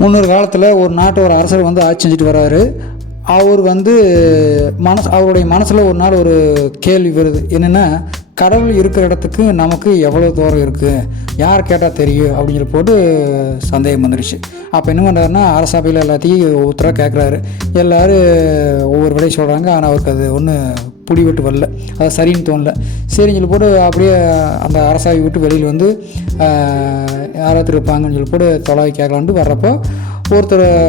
முன்னொரு காலத்தில் ஒரு நாட்டு ஒரு அரசர் வந்து ஆட்சி செஞ்சுட்டு வர்றாரு. அவர் வந்து அவருடைய மனசில் ஒரு நாள் ஒரு கேள்வி வருது. என்னென்னா, கடவுள் இருக்கிற இடத்துக்கு நமக்கு எவ்வளோ தூரம் இருக்குது, யார் கேட்டால் தெரியும் அப்படின்னு சொல்லி போட்டு சந்தேகம் வந்துடுச்சு. அப்போ என்ன பண்ணுறாருன்னா, அரசபையில் எல்லாத்தையும் ஒருத்தராக கேட்குறாரு. எல்லோரும் ஒவ்வொரு விடையை சொல்கிறாங்க. ஆனால் அவருக்கு அது ஒன்றும் புடிவிட்டு வரல, அது சரின்னு தோணல. சரின்னு சொல்லி போட்டு அப்படியே அந்த அரசாவை விட்டு வெளியில் வந்து யாராவது இருப்பாங்கன்னு சொல்லி போட்டு தொலைவி கேட்கலான்ட்டு வர்றப்போ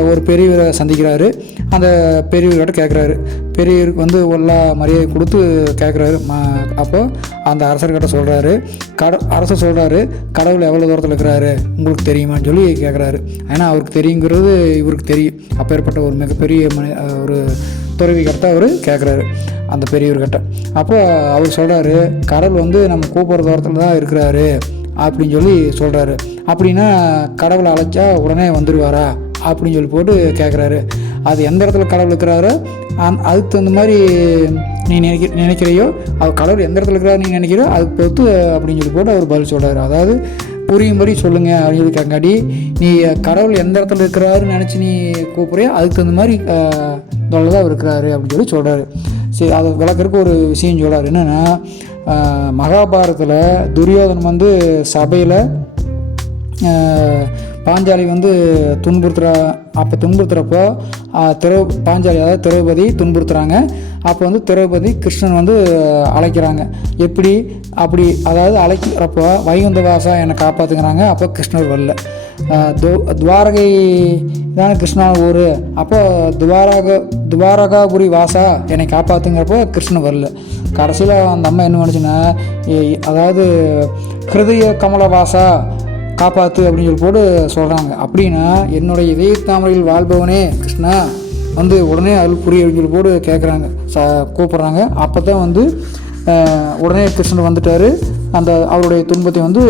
ஒரு பெரியவரை சந்திக்கிறாரு. அந்த பெரியவர்கிட்ட கேட்குறாரு. பெரியவருக்கு வந்து எல்லா மரியாதை கொடுத்து கேட்குறாரு. அப்போது அந்த அரசர்கிட்ட சொல்கிறாரு. அரசர் சொல்கிறாரு, கடவுள் எவ்வளோ தூரத்தில் இருக்கிறாரு உங்களுக்கு தெரியுமான்னு சொல்லி கேட்குறாரு. ஏன்னா அவருக்கு தெரியுங்கிறது இவருக்கு தெரியும். அப்பேற்பட்ட ஒரு மிகப்பெரிய ஒரு துறவிக்கிட்ட அவர் கேட்குறாரு அந்த பெரியவர்கிட்ட. அப்போ அவர் சொல்கிறாரு, கடவுள் வந்து நம்ம கூப்பிட்ற தூரத்தில் தான் இருக்கிறாரு அப்படின்னு சொல்லி சொல்கிறாரு. அப்படின்னா கடவுளை அழைச்சா உடனே வந்துடுவாரா அப்படின்னு சொல்லி போட்டு கேட்குறாரு. அது எந்த இடத்துல கடவுள் இருக்கிறாரோ அதுக்கு தகுந்த மாதிரி நீ நினைக்கிறையோ, அது கடவுள் எந்த இடத்துல இருக்கிறாரு நீ நினைக்கிறோ அதுக்கு பொறுத்து அப்படின்னு சொல்லி போட்டு அவர் பதில் சொல்கிறாரு. அதாவது புரியும்படி சொல்லுங்கள் அப்படின்னு சொல்லி கேட்காட்டி, நீ கடவுள் எந்த இடத்துல இருக்கிறாருன்னு நினச்சி நீ கூப்பிட்றியோ அதுக்கு தகுந்த மாதிரி தான் அவர் இருக்கிறாரு அப்படின்னு சொல்கிறாரு. சரி, அதை விளக்கறதுக்கு ஒரு விஷயம் சொல்கிறார். என்னென்னா, மகாபாரதத்தில் துரியோதனன் வந்து சபையில் பாஞ்சாலி வந்து துன்புறுத்துறப்போ பாஞ்சாலி அதாவது திரௌபதி துன்புறுத்துறாங்க. அப்போ வந்து திரௌபதி கிருஷ்ணன் வந்து அழைக்கிறாங்க. அப்படி அதாவது அழைக்கிறப்போ வைகுந்த வாசா என்னை காப்பாற்றுங்கிறாங்க. அப்போ கிருஷ்ணர் வரல. துவாரகை தானே கிருஷ்ணா ஊர். அப்போ துவாரகாபுரி வாசா என்னை காப்பாற்றுங்கிறப்போ கிருஷ்ணன் வரல. கடைசியில் அந்த அம்மா என்ன பண்ணுச்சுன்னா, அதாவது ஹிருதய கமல வாசா காப்பாற்று அப்படின்னு சொல்லி போட்டு சொல்கிறாங்க. அப்படின்னா என்னுடைய இதய தாமரையில் வாழ்பவனே கிருஷ்ணா வந்து உடனே அருள் புரிய அப்படின்னு சொல்லி போட்டு கேட்குறாங்க, கூப்பிட்றாங்க. அப்போ தான் வந்து உடனே கிருஷ்ணன் வந்துட்டார். அவருடைய துன்பத்தை வந்து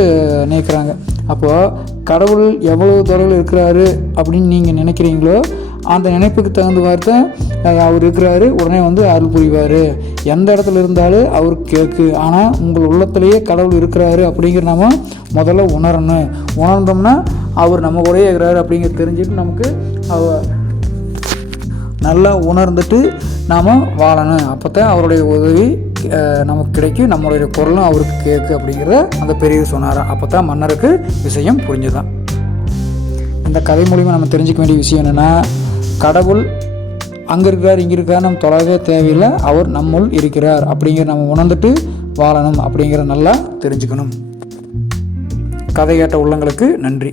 நீக்கிறாங்க. அப்போது கடவுள் எவ்வளோ தொலைவில் இருக்கிறாரு அப்படின்னு நீங்கள் நினைக்கிறீங்களோ அந்த நினைப்புக்கு தகுந்த மாதிரி தான் அவர் இருக்கிறாரு. உடனே வந்து அருள் புரிவார். எந்த இடத்துல இருந்தாலும் அவருக்கு கேட்கு. ஆனால் உங்கள் உள்ளத்திலேயே கடவுள் இருக்கிறாரு அப்படிங்கிற நம்ம முதல்ல உணர்ந்தோம்னா அவர் நம்ம கூடயே இருக்கிறாரு அப்படிங்கிற தெரிஞ்சுட்டு நமக்கு நல்லா உணர்ந்துட்டு நாம் வாழணும். அப்போ தான் அவருடைய உதவி நமக்கு கிடைக்கும், நம்மளுடைய குரலும் அவருக்கு கேட்கு அப்படிங்கிறத அந்த பெரியவர் சொன்னார். அப்போ தான் மன்னருக்கு விஷயம் புரிஞ்சுதான். இந்த கதை மூலிமா நம்ம தெரிஞ்சுக்க வேண்டிய விஷயம் என்னென்னா, கடவுள் அங்கே இருக்கிறார் இங்கே இருக்கிறார் நம்ம தொலைவே தேவையில்லை, அவர் நம்முள் இருக்கிறார் அப்படிங்கிற நம்ம உணர்ந்துட்டு வாழணும் அப்படிங்கிற நல்லா தெரிஞ்சுக்கணும். கதை கேட்ட உள்ளங்களுக்கு நன்றி.